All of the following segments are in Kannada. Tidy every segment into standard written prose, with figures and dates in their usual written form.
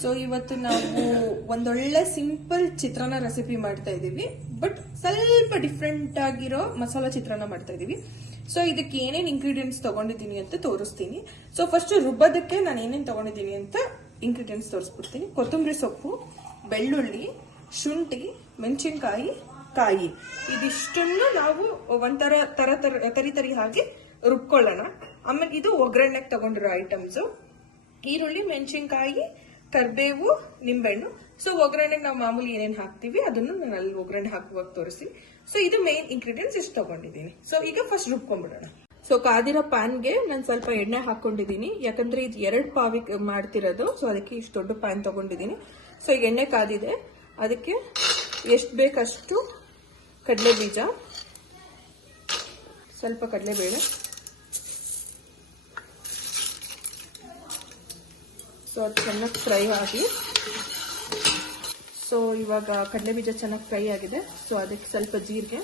ಸೊ ಇವತ್ತು ನಾವು ಒಂದೊಳ್ಳೆ ಸಿಂಪಲ್ ಚಿತ್ರಾನ್ನ ರೆಸಿಪಿ ಮಾಡ್ತಾ ಇದೀವಿ, ಬಟ್ ಸ್ವಲ್ಪ ಡಿಫ್ರೆಂಟ್ ಆಗಿರೋ ಮಸಾಲಾ ಚಿತ್ರಾನ್ನ ಮಾಡ್ತಾ ಇದೀವಿ. ಸೊ ಇದಕ್ಕೆ ಏನೇನ್ ಇಂಗ್ರೀಡಿಯೆಂಟ್ಸ್ ತಗೊಂಡಿದ್ದೀನಿ ಅಂತ ತೋರಿಸ್ತೀನಿ. ಸೊ ಫಸ್ಟ್ ರುಬ್ಬೋದಕ್ಕೆ ನಾನು ಏನೇನ್ ತಗೊಂಡಿದ್ದೀನಿ ಅಂತ ಇಂಗ್ರೀಡಿಯೆಂಟ್ಸ್ ತೋರಿಸ್ಬಿಡ್ತೀನಿ. ಕೊತ್ತಂಬರಿ ಸೊಪ್ಪು, ಬೆಳ್ಳುಳ್ಳಿ, ಶುಂಠಿ, ಮೆಣಸಿನ್ಕಾಯಿ, ಕಾಯಿ, ಇದಿಷ್ಟನ್ನು ನಾವು ಒಂಥರ ತರಿ ಹಾಗೆ ರುಬ್ಕೊಳ್ಳೋಣ. ಆಮೇಲೆ ಇದು ಒಗ್ಗರಣೆಗೆ ತಗೊಂಡಿರೋ ಐಟಮ್ಸ್: ಈರುಳ್ಳಿ, ಮೆಣಸಿನ್ಕಾಯಿ, ಕರ್ಬೇವು, ನಿಂಬೆಹಣ್ಣು. ಸೊ ಒಗ್ಗರಣೆಗೆ ನಾವು ಮಾಮೂಲಿ ಏನೇನು ಹಾಕ್ತಿವಿ ಅದನ್ನು ನಾನು ಅಲ್ಲಿ ಒಗ್ಗರಣೆ ಹಾಕುವಾಗ ತೋರಿಸ್ತೀನಿ. ಸೊ ಇದು ಮೇನ್ ಇಂಗ್ರೀಡಿಯೆಂಟ್ಸ್ ಇಷ್ಟು ತಗೊಂಡಿದ್ದೀನಿ. ಸೊ ಈಗ ಫಸ್ಟ್ ರುಬ್ಕೊಂಡ್ಬಿಡೋಣ. ಸೊ ಕಾದಿರೋ ಪ್ಯಾನ್ಗೆ ನಾನು ಸ್ವಲ್ಪ ಎಣ್ಣೆ ಹಾಕೊಂಡಿದ್ದೀನಿ, ಯಾಕಂದ್ರೆ ಇದು 2 ಪಾವಿ ಮಾಡ್ತಿರೋದು. ಸೊ ಅದಕ್ಕೆ ಇಷ್ಟು ದೊಡ್ಡ ಪ್ಯಾನ್ ತಗೊಂಡಿದ್ದೀನಿ. ಸೊ ಈಗ ಎಣ್ಣೆ ಕಾದಿದೆ, ಅದಕ್ಕೆ ಎಷ್ಟು ಬೇಕಷ್ಟು ಕಡಲೆ ಬೀಜ, ಸ್ವಲ್ಪ ಕಡಲೆಬೇಳೆ, ಸೊ ಅದು ಚೆನ್ನಾಗಿ ಫ್ರೈ ಆಗಿ. ಸೊ ಇವಾಗ ಕಡಲೆ ಬೀಜ ಚೆನ್ನಾಗಿ ಫ್ರೈ ಆಗಿದೆ. ಸೊ ಅದಕ್ಕೆ ಸ್ವಲ್ಪ ಜೀರಿಗೆ,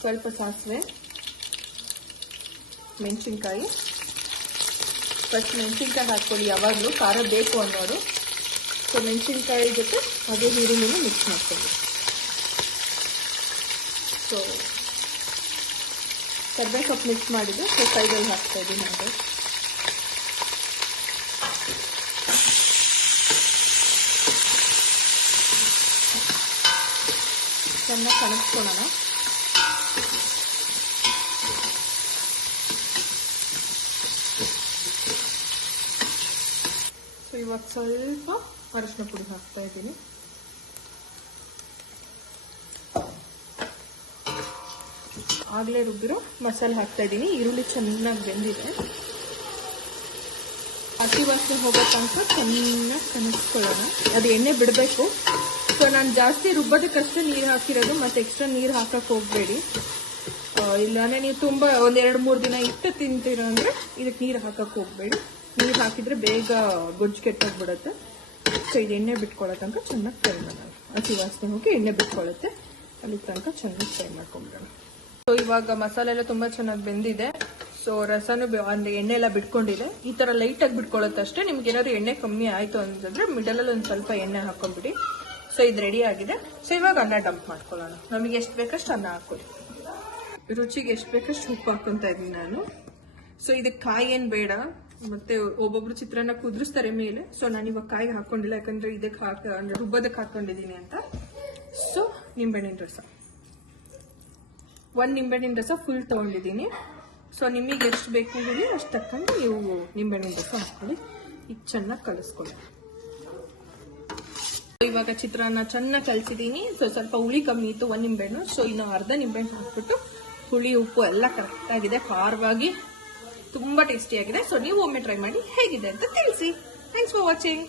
ಸ್ವಲ್ಪ ಸಾಸಿವೆ, ಮೆಣಸಿನ್ಕಾಯಿ. ಫಸ್ಟ್ ಮೆಣಸಿನ್ಕಾಯಿ ಹಾಕ್ಕೊಳ್ಳಿ, ಯಾವಾಗಲೂ ಖಾರ ಬೇಕು ಅನ್ನೋರು. ಸೊ ಮೆಣಸಿನ್ಕಾಯಿ ಜೊತೆ ಅದೇ ಈರುಳ್ಳಿನೂ ಮಿಕ್ಸ್ ಮಾಡ್ಕೊಳ್ಳಿ. ಸೊ ಕರ್ಬೇವು ಸೊಪ್ಪು ಮಿಕ್ಸ್ ಮಾಡಿದ್ದು ಸೊ ಸೈಡಲ್ಲಿ ಹಾಕ್ತಾ ಇದ್ದೀನಿ. ಹಾಗೆ ಚೆನ್ನಾಗಿ ಕಣಸ್ಕೊಳ್ಳೋಣ. ಸೊ ಇವಾಗ ಸ್ವಲ್ಪ ಅರಿಶಿನ ಪುಡಿ ಹಾಕ್ತಾ ಇದ್ದೀನಿ. ಆಗಲೇ ರುಬ್ಬಿರೋ ಮಸಾಲೆ ಹಾಕ್ತಾ ಇದ್ದೀನಿ. ಈರುಳ್ಳಿ ಚೆನ್ನಾಗಿ ಬೆಂದಿದೆ, ಹಸಿ ವಾಸನೆ ಹೋಗೋ ತನಕ ಚೆನ್ನಾಗಿ ಕನಸ್ಕೊಳ್ಳೋಣ. ಅದು ಎಣ್ಣೆ ಬಿಡಬೇಕು. ಸೊ ನಾನು ಜಾಸ್ತಿ ರುಬ್ಬೋದಕ್ಕಷ್ಟೇ ನೀರು ಹಾಕಿರೋದು, ಮತ್ತೆ ಎಕ್ಸ್ಟ್ರಾ ನೀರು ಹಾಕಕ್ಕೆ ಹೋಗಬೇಡಿ. ಇಲ್ಲಾಂದ್ರೆ ನೀವು ತುಂಬ 1-2-3 ದಿನ ಇಟ್ಟು ತಿಂತೀರ ಅಂದರೆ ಇದಕ್ಕೆ ನೀರು ಹಾಕಕ್ಕೆ ಹೋಗಬೇಡಿ. ನೀರು ಹಾಕಿದ್ರೆ ಬೇಗ ಗೊಜ್ಜು ಕೆಟ್ಟೋಗ್ಬಿಡುತ್ತೆ. ಸೊ ಇದು ಎಣ್ಣೆ ಬಿಟ್ಕೊಳ್ಳೋ ತನಕ ಚೆನ್ನಾಗಿ ಫ್ರೈ ಮಾಡೋಣ. ಹಸಿ ವಾಸನೆ ಹೋಗಿ ಎಣ್ಣೆ ಬಿಟ್ಕೊಳ್ಳುತ್ತೆ, ಅಲ್ಲಿ ತನಕ ಚೆನ್ನಾಗಿ ಫ್ರೈ ಮಾಡ್ಕೊಂಡ್ಬಿಡೋಣ. ಸೊ ಇವಾಗ ಮಸಾಲೆ ಎಲ್ಲ ತುಂಬ ಚೆನ್ನಾಗಿ ಬೆಂದಿದೆ. ಸೊ ರಸನೂ ಅಂದ್ರೆ ಎಣ್ಣೆ ಎಲ್ಲ ಬಿಟ್ಕೊಂಡಿದೆ. ಈ ಥರ ಲೈಟಾಗಿ ಬಿಟ್ಕೊಳ್ಳುತ್ತೆ ಅಷ್ಟೇ. ನಿಮ್ಗೆ ಏನಾದ್ರು ಎಣ್ಣೆ ಕಮ್ಮಿ ಆಯಿತು ಅಂತಂದ್ರೆ ಮಿಡಲಲ್ಲಿ ಒಂದು ಸ್ವಲ್ಪ ಎಣ್ಣೆ ಹಾಕೊಂಡ್ಬಿಡಿ. ಸೊ ಇದು ರೆಡಿ ಆಗಿದೆ. ಸೊ ಇವಾಗ ಅನ್ನ ಡಂಪ್ ಮಾಡ್ಕೊಳ್ಳೋಣ. ನಮಗೆ ಎಷ್ಟು ಬೇಕಷ್ಟು ಅನ್ನ ಹಾಕೊಳ್ಳಿ. ರುಚಿಗೆ ಎಷ್ಟು ಬೇಕಷ್ಟು ಉಪ್ಪು ಹಾಕೊಂತ ಇದ್ದೀನಿ ನಾನು. ಸೊ ಇದಕ್ಕೆ ಕಾಯಿ ಏನು ಬೇಡ, ಮತ್ತೆ ಒಬ್ಬೊಬ್ರು ಚಿತ್ರಾನ್ನ ಕುದಿಸ್ತಾರೆ ಮೇಲೆ. ಸೊ ನಾನು ಇವಾಗ ಕಾಯಿ ಹಾಕೊಂಡಿಲ್ಲ, ಯಾಕಂದ್ರೆ ಇದಕ್ಕೆ ಅಂದ್ರೆ ರುಬ್ಬೋದಕ್ಕೆ ಹಾಕೊಂಡಿದ್ದೀನಿ ಅಂತ. ಸೊ ನಿಂಬೆಹಣ್ಣಿನ ರಸ, 1 ನಿಂಬೆಹಣ್ಣಿನ ರಸ ಫುಲ್ ತಗೊಂಡಿದ್ದೀನಿ. ಸೊ ನಿಮಗೆ ಎಷ್ಟು ಬೇಕು ಹೇಳಿ ಅಷ್ಟು ತಕ್ಕಂಡು ನೀವು ನಿಂಬೆಹಣ್ಣಿನ ರಸ ಹಾಕೊಳ್ಳಿ. ಈಗ ಚೆನ್ನಾಗಿ ಕಲಿಸ್ಕೊಳ್ಳಿ. ಇವಾಗ ಚಿತ್ರಾನ್ನ ಚೆನ್ನಾಗಿ ಕಲಿಸಿದ್ದೀನಿ. ಸೊ ಸ್ವಲ್ಪ ಹುಳಿ ಕಮ್ಮಿ ಇತ್ತು, 1 ನಿಂಬೆಹಣ್ಣು. ಸೊ ಇನ್ನು ಅರ್ಧ ನಿಂಬೆಹಣ್ಣು ಹಾಕ್ಬಿಟ್ಟು ಹುಳಿ ಉಪ್ಪು ಎಲ್ಲ ಕರೆಕ್ಟ್ ಆಗಿದೆ, ಖಾರವಾಗಿ ತುಂಬಾ ಟೇಸ್ಟಿ ಆಗಿದೆ. ಸೊ ನೀವು ಒಮ್ಮೆ ಟ್ರೈ ಮಾಡಿ ಹೇಗಿದೆ ಅಂತ ತಿಳಿಸಿ. Thanks for watching.